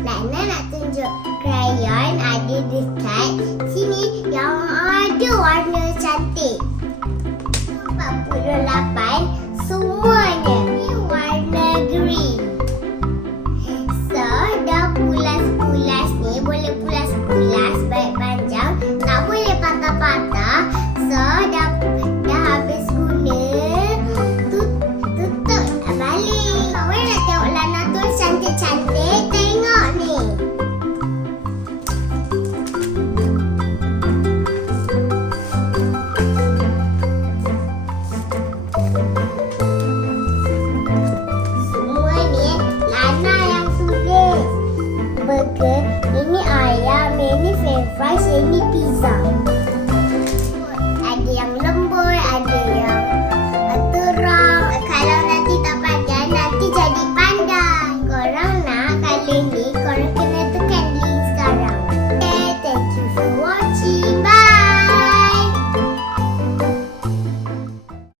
Lana nak tunjuk crayon ada dekat sini yang ada warna cantik. 48 semuanya ni warna green. So, dah pulas-pulas ni boleh pulas-pulas baik panjang, tak boleh patah-patah. So, dah habis guna. Tutup balik. Kawan nak tengok Lana tu cantik-cantik. Tengok ni. Semua ni Lana yang tulis. Burger, ini ayam, ini french fries, ini pizza.